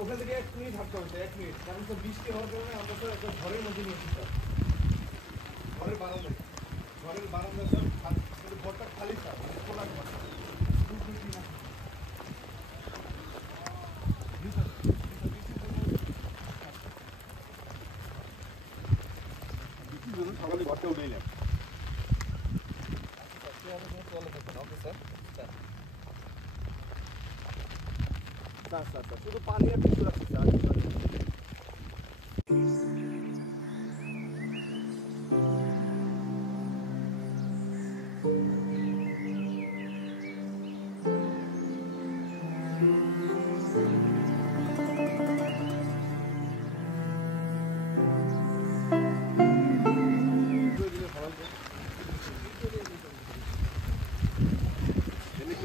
ওখান থেকে 1 মিনিট হাঁটতে হবে, 1 মিনিট, কারণ তো বৃষ্টি হওয়ার কারণে আমরা তো একটা ঘরের মধ্যে নিয়ে এসেছি। ঘরের বারান্দায় সব ঘরটা খালি থাক, খোলা ঘর। সকালে ঘরটা উঠে নেন। শুধু পানি আর কিছু রাখছি।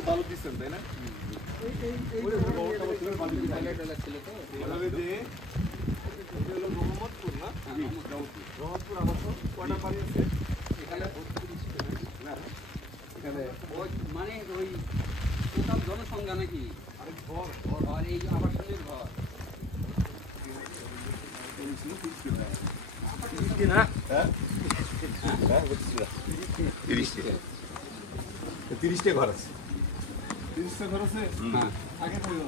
বালু দিচ্ছেন তাই না? রহমতপুর না? রহমতপুর আবাসন কয়টা পানি আছে এখানে? এখানে মানে ওই টোটাল জনসংখ্যা নাকি? ঘর আর এই আবাসনের ঘর তিরিশটা ঘর আছে। 30টা ঘর আছে? আগে থাকো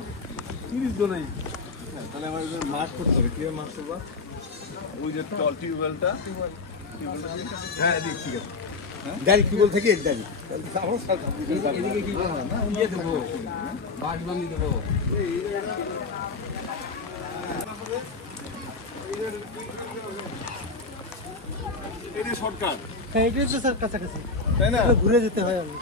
30 জন নাই। তাহলে আমার মার্ক করতে হবে। ক্লিয়ার মার্ক করবা। ওই যে টিউবওয়েলটা হ্যাঁ এদিক ঠিক আছে। ডাইরেক্ট টিউবওয়েল থেকে ডাইরেক্ট এদিকে কি না ইয়ে দেবো, বাস বানিয়ে দেবো। এটা শর্টকাট। হ্যাঁ এটাই তো স্যার কাছাকাছি, তাই না? ঘুরে যেতে হয়। আমি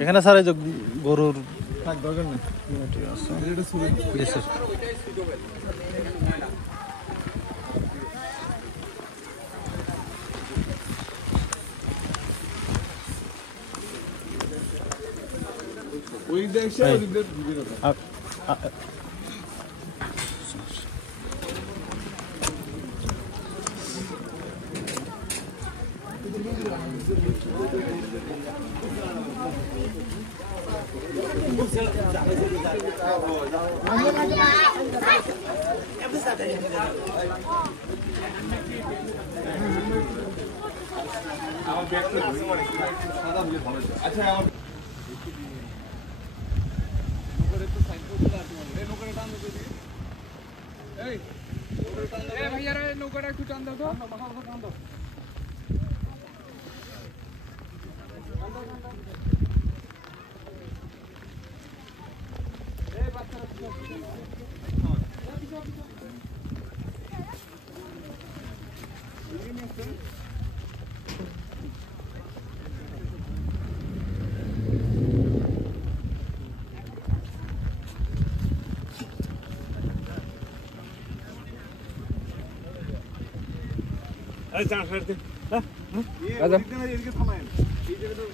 এখানে স্যার এই যে গরুর দরকার নেই। ওই দেখছে ওই দিক দিয়ে আমার ব্যাগটা সাদা বলে ভালো। আচ্ছা আমার নৌকার একটু সাইড করে দিলে আসবে। এই নৌকাটা টান দিতে দিই। এই ভাইয়ারা নৌকাটা একটু টান দাও তো। মাথা টান দাও। এই বাচ্চারা এই চার ফের দিন। হ্যাঁ আচ্ছা এদিকে থামায়েন। এই জায়গাটা